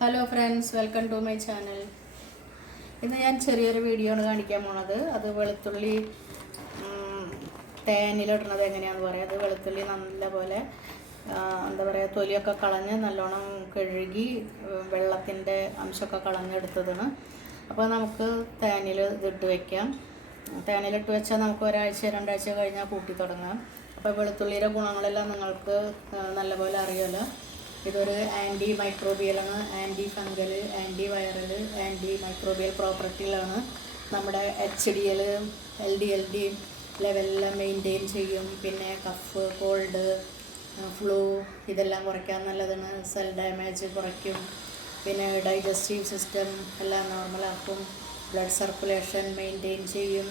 Hello friends, welcome to my channel. ഇന്ന് ഞാൻ ചെറിയൊരു വീഡിയോ ആണ് കാണിക്കാൻ പോണത്. അത് വെളുത്തുള്ളി തേനിലിടുന്നത് എങ്ങനെയാണെന്ന് പറയാം. അത് വെളുത്തുള്ളി നല്ലപോലെ എന്താ പറയുക, തൊലിയൊക്കെ കളഞ്ഞ് നല്ലോണം കഴുകി വെള്ളത്തിൻ്റെ അംശമൊക്കെ കളഞ്ഞെടുത്തതാണ്. അപ്പോൾ നമുക്ക് തേനിൽ ഇതിട്ട് വയ്ക്കാം. തേനിലിട്ട് വെച്ചാൽ നമുക്ക് ഒരാഴ്ച 2 ആഴ്ച കഴിഞ്ഞാൽ കൂട്ടി തുടങ്ങാം. അപ്പോൾ വെളുത്തുള്ളിയുടെ ഗുണങ്ങളെല്ലാം നിങ്ങൾക്ക് നല്ലപോലെ അറിയാമല്ലോ. ഇതൊരു ആൻറ്റി മൈക്രോബിയലാണ്, anti fungal, anti viral, anti microbial പ്രോപ്പർട്ടികളാണ്. നമ്മുടെ HDL LDLD ലെവലെല്ലാം മെയിൻറ്റെയിൻ ചെയ്യും. പിന്നെ കഫ്, കോൾഡ്, ഫ്ലൂ ഇതെല്ലാം കുറയ്ക്കാൻ നല്ലതാണ്. സെൽ ഡാമേജ് കുറയ്ക്കും. പിന്നെ ഡൈജസ്റ്റീവ് സിസ്റ്റം എല്ലാം നോർമലാക്കും. ബ്ലഡ് സർക്കുലേഷൻ മെയിൻറ്റെയിൻ ചെയ്യും.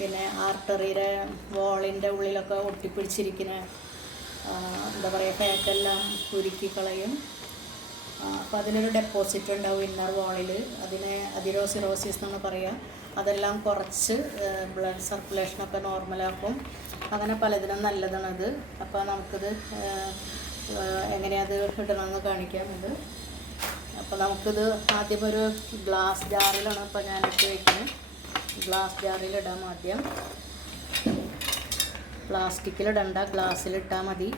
പിന്നെ ആർട്ടറിയുടെ വാളിൻ്റെ ഉള്ളിലൊക്കെ ഒട്ടിപ്പിടിച്ചിരിക്കുന്ന എന്താ പറയുക, ഫാറ്റെല്ലാം ഉരുക്കി കളയും. അപ്പോൾ അതിനൊരു ഡെപ്പോസിറ്റ് ഉണ്ടാവും ഇന്നർ വാളിൽ. അതിനെ അതിരോസിറോസിസ് എന്നാണ് പറയുക. അതെല്ലാം കുറച്ച് ബ്ലഡ് സർക്കുലേഷനൊക്കെ നോർമലാക്കും. അങ്ങനെ പലതിനും നല്ലതാണത്. അപ്പോൾ നമുക്കിത് എങ്ങനെയത് ഇടണമെന്ന് കാണിക്കാം. അപ്പോൾ നമുക്കിത് ആദ്യം ഒരു ഗ്ലാസ് ജാറിലാണ് ഇപ്പോൾ ഞാനിട്ട് വയ്ക്കുന്നത്. ഗ്ലാസ് ജാറിലിടാം ആദ്യം. പ്ലാസ്റ്റിക്കിലിടണ്ട, ഗ്ലാസ്സിലിട്ടാൽ മതി.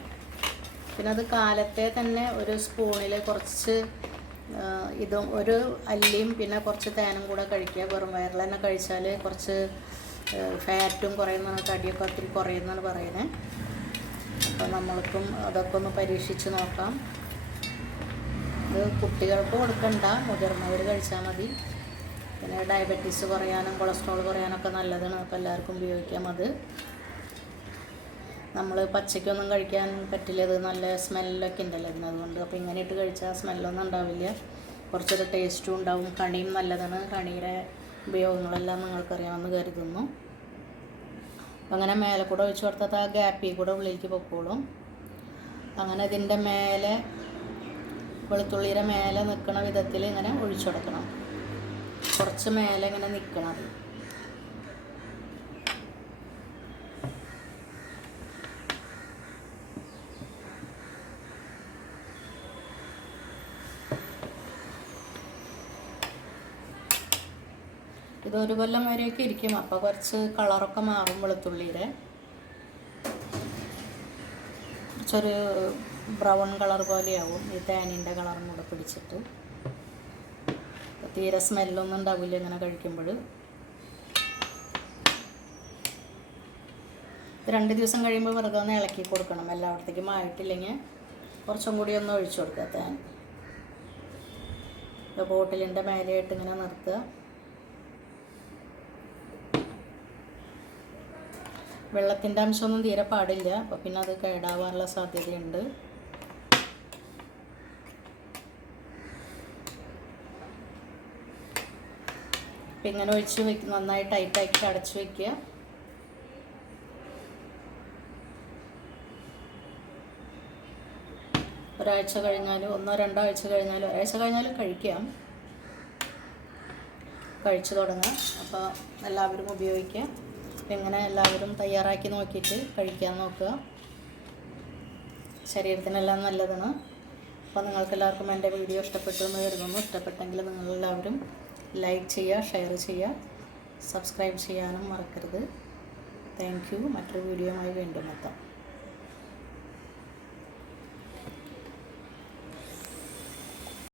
പിന്നെ അത് കാലത്തെ തന്നെ ഒരു സ്പൂണിൽ കുറച്ച് ഇതും ഒരു അല്ലിയും പിന്നെ കുറച്ച് തേനും കൂടെ കഴിക്കുക. വെറും വയറിൽ തന്നെ കഴിച്ചാൽ കുറച്ച് ഫാറ്റും കുറയുന്നതാണ്, തടിയൊക്കെ ഒത്തിരി കുറയുന്നതാണ് പറയുന്നത്. അപ്പോൾ നമ്മൾക്കും അതൊക്കെ ഒന്ന് പരീക്ഷിച്ച് നോക്കാം. ഇത് കുട്ടികൾക്ക് കൊടുക്കണ്ട, മുതിർന്നവർ കഴിച്ചാൽ മതി. പിന്നെ ഡയബറ്റീസ് കുറയാനും കൊളസ്ട്രോൾ കുറയാനൊക്കെ നല്ലതാണ്. അപ്പോൾ എല്ലാവർക്കും ഉപയോഗിക്കാം. അത് നമ്മൾ പച്ചയ്ക്കൊന്നും കഴിക്കാൻ പറ്റില്ല. ഇത് നല്ല സ്മെല്ലൊക്കെ ഉണ്ടല്ലോ ഇതിന്, അതുകൊണ്ട്. അപ്പോൾ ഇങ്ങനെ ഇട്ട് കഴിച്ചാൽ സ്മെല്ലൊന്നും ഉണ്ടാവില്ല, കുറച്ചൊരു ടേസ്റ്റും ഉണ്ടാവും. കണിയും നല്ലതാണ്. കണിയുടെ ഉപയോഗങ്ങളെല്ലാം നിങ്ങൾക്കറിയാമെന്ന് കരുതുന്നു. അങ്ങനെ മേലെ കൂടെ ഒഴിച്ചു കൊടുത്താൽ ആ ഗ്യാപ്പിൽ കൂടെ ഉള്ളിലേക്ക് പൊക്കോളും. അങ്ങനെ ഇതിൻ്റെ മേലെ, വെളുത്തുള്ളിയുടെ മേലെ നിൽക്കുന്ന വിധത്തിൽ ഇങ്ങനെ ഒഴിച്ചു കൊടുക്കണം. കുറച്ച് മേലെ ഇങ്ങനെ നിൽക്കണം അത്. ഇതൊരു കൊല്ലം വരെയൊക്കെ ഇരിക്കും. അപ്പോൾ കുറച്ച് കളറൊക്കെ മാറും വെളുത്തുള്ളിയുടെ. കുറച്ചൊരു ബ്രൗൺ കളർ പോലെയാവും ഈ തേനിൻ്റെ കളറും കൂടെ പിടിച്ചിട്ട്. തീരെ സ്മെല്ലൊന്നും ഉണ്ടാവില്ല ഇങ്ങനെ കഴിക്കുമ്പോൾ. 2 ദിവസം കഴിയുമ്പോൾ വെറുതെ ഒന്ന് ഇളക്കി കൊടുക്കണം. എല്ലായിടത്തേക്കും ആയിട്ടില്ലെങ്കിൽ കുറച്ചും കൂടി ഒന്ന് ഒഴിച്ചു കൊടുക്കുക തേൻ. ബോട്ടിലിൻ്റെ മേലെയായിട്ട് ഇങ്ങനെ നിർത്തുക. വെള്ളത്തിൻ്റെ അംശമൊന്നും തീരെ പാടില്ല, അപ്പോൾ പിന്നെ അത് കേടാവാനുള്ള സാധ്യതയുണ്ട്. അപ്പം ഇങ്ങനെ ഒഴിച്ച് വയ്ക്കുക, നന്നായി ടൈറ്റാക്കി അടച്ച് വയ്ക്കുക. ഒരാഴ്ച കഴിഞ്ഞാലും 1-2 ആഴ്ച കഴിഞ്ഞാലും, ഒരാഴ്ച കഴിഞ്ഞാലും കഴിക്കാം. കഴിച്ചു തുടങ്ങുക. അപ്പോൾ എല്ലാവരും ഉപയോഗിക്കുക. ഇങ്ങനെ എല്ലാവരും തയ്യാറാക്കി നോക്കിയിട്ട് കഴിക്കാൻ നോക്കുക. ശരീരത്തിനെല്ലാം നല്ലതാണ്. അപ്പോൾ നിങ്ങൾക്കെല്ലാവർക്കും എൻ്റെ വീഡിയോ ഇഷ്ടപ്പെട്ടു എന്ന് കരുതുന്നു. ഇഷ്ടപ്പെട്ടെങ്കിൽ നിങ്ങളെല്ലാവരും ലൈക്ക് ചെയ്യുക, ഷെയർ ചെയ്യുക, സബ്സ്ക്രൈബ് ചെയ്യാനും മറക്കരുത്. Thank you. മറ്റൊരു വീഡിയോയുമായി വീണ്ടും എത്താം.